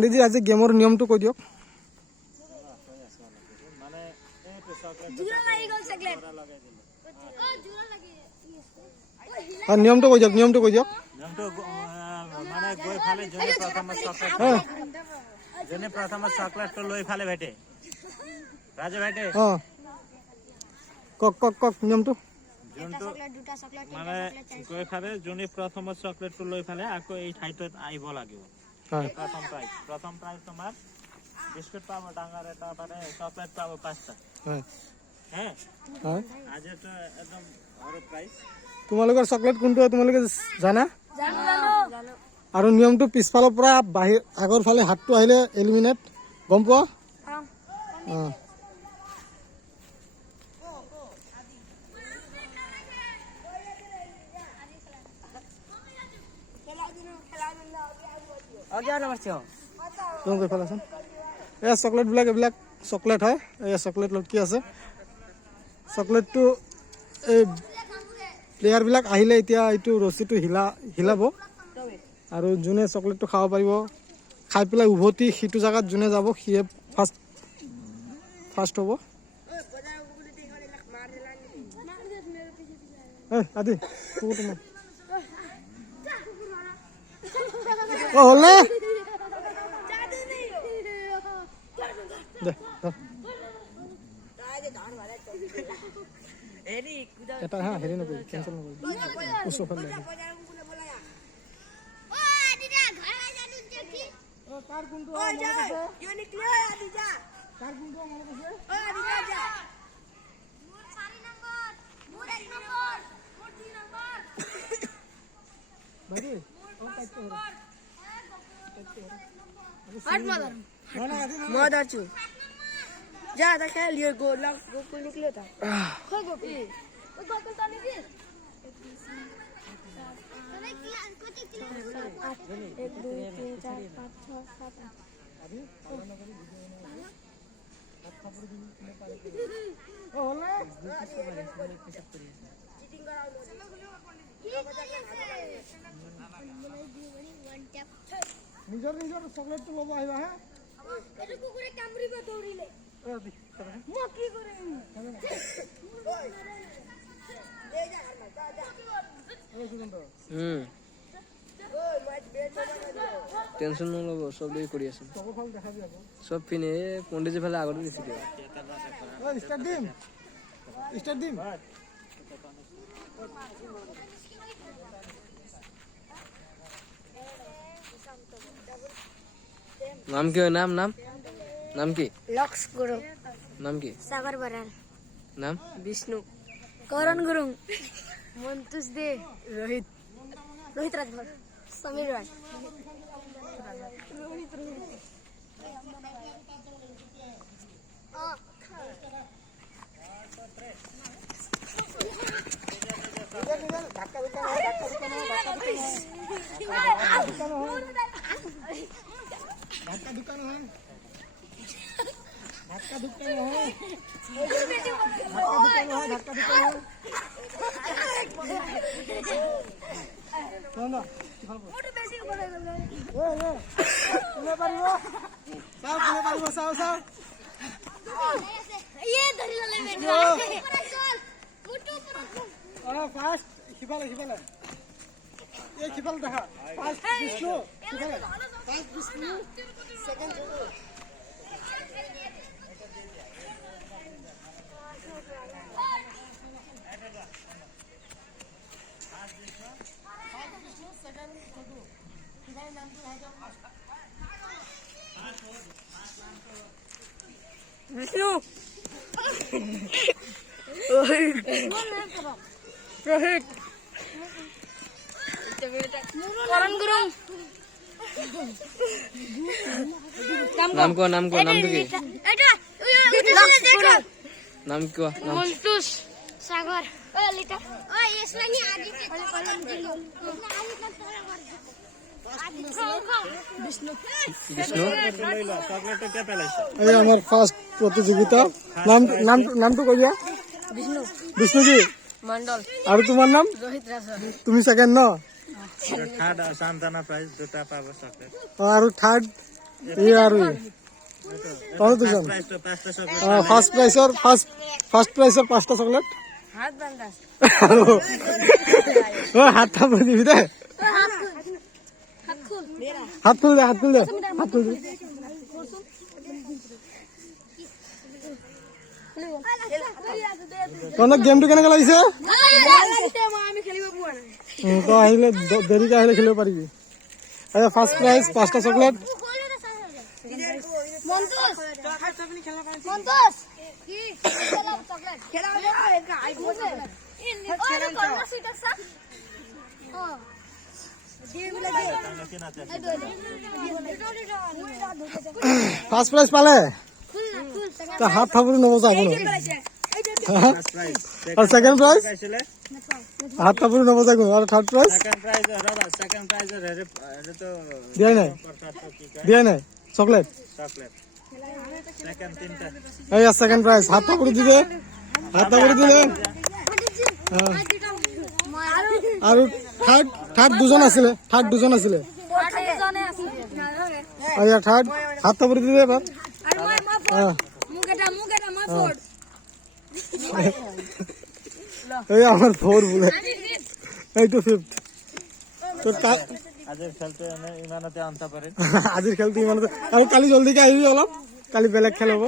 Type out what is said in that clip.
পণ্ডিতজি আজি গেমৰ নিয়মটো কৈ দিয়ক। নিয়মটো কৈ দিয়ক, নিয়মটো কৈ দিয়ক। মানে গৈ ফালে যোনে প্ৰথম চকলেটটো লৈ ফালে ভেটে ৰাজু ভেটে কক কক কক নিয়মটো। যোনটো মানে গৈ ফালে যোনে প্ৰথম চকলেটটো লৈ ফালে আকৌ এই ঠাইটোত আহিব লাগিব। প্ৰথম প্ৰাইজ তোমাৰ বিস্কুট পাব ডাঙৰ এটা মানে চকলেট পাব 5টা। আজিতো একদম সৰু প্ৰাইজ। তোমালোকৰ চকলেট কোনটো হয় তোমালোকে জানা? আৰু নিয়মটো পিছফালৰ পৰা বাহিৰ আগৰ ফালে হাতটো আহিলে এলিমিনেট, গম পোৱা? এয়া চকলেটবিলাক এইবিলাক চকলেট হয়। এয়া চকলেট লটকি আছে। চকলেটটো এই প্লেয়াৰবিলাক আহিলে এতিয়া এইটো ৰছীটো হিলাব আৰু যোনে চকলেটটো খাব পাৰিব, খাই পেলাই উভতি সিটো জেগাত যোনে যাব সিয়ে ফাৰ্ষ্ট হ'ব। আদি হ'লে এটা হেৰি নকৰিবি, কেঞ্চেল নকৰিবি, ওচৰ ফালে जा देखा लिए गोल गोकुल निकले था खोल गोकुल गोकुल तो नहीं 1 2 3 4 5 6 7 নিজৰ নিজৰ চকলেটটো ল'ব আহিবা হে। এটা কুকুৰে কামড়িবা দৌড়িলে মো কি কৰে টেনশন নল'ব, চব দেৰি কৰি আছো। চব পিনে পণ্ডিতজি ফালে আগতে দিছি দিয়ক। নাম কি হয়? নাম নাম নাম কি? লক্স গুরু নাম কি? সাগর বরাল নাম? বিষ্ণু করণ গুরু মন্তুষ দে রোহিত রাজভর সমীর রায় विष्णु रोहित करण गुरु নাম কোৱা, নাম কোৱা, নামটো কি? নাম কোৱা। মন্তুষ সাগর ও লিটা ও ইসলানি আদি বিষ্ণু বিষ্ণু এই আমার ফার্স্ট প্রতিযোগিতা। নামটো কৈ দিয়া। বিষ্ণু বিষ্ণুজি মণ্ডল আৰু তোমাৰ নাম? ৰোহিত ৰাজভৰ তুমি সেকেন্ড ন? থাৰ্ড সান্তানা প্ৰাইজ 2টা পাব চকলেট। আৰু থাৰ্ড ই আৰু ই তহঁত দুজন প্ৰাইচটো পাঁচটা চকলেট ফাৰ্ষ্ট প্ৰাইজৰ 5টা চকলেট হাত বান্ধাস আৰু হাত থাপড়ি দিবি দে হাত খুল দে তহঁতক গেমটো কেনেকৈ লাগিছে আমি খেলিব পোৱা নাই তই আহিলে দেৰিকৈ আহিলে খেলিব পাৰিবি ফাৰ্ষ্ট প্ৰাইজ 5টা চকলেট মন্তোষ মন্তোষ কি খেলা চকলেট খেলা আইফোন খেলা কর্নার সিট আছে ফাৰ্ষ্ট প্ৰাইজ পালে তই হাত থাপড়ি নবজা কোনো আৰু ছেকেণ্ড প্ৰাইজ পাইছিলে হাত থাপড়ি নবজা কোনো আৰু থাৰ্ড প্ৰাইজ সেকেন্ড প্রাইজের এটা তো দিয়াই নাই চকলেট চকলেট সেকেন্ড তিনটা এইয়া ছেকেণ্ড প্ৰাইজ হাত থাপড়ি দিলে আৰু থাৰ্ড দুজন আছিলে এইয়া থাৰ্ড হাত থাপড়ি দিলে এবাৰ এই আমাৰ 4 বলে এই তো 5th তোৰ আজিৰ খেলটো ইমানতে আনতা পাৰে আজিৰ খেলটো ইমানতে আৰু কালি জলদিকে আহিবি অলপ কালি বেলেগ খেল হ'ব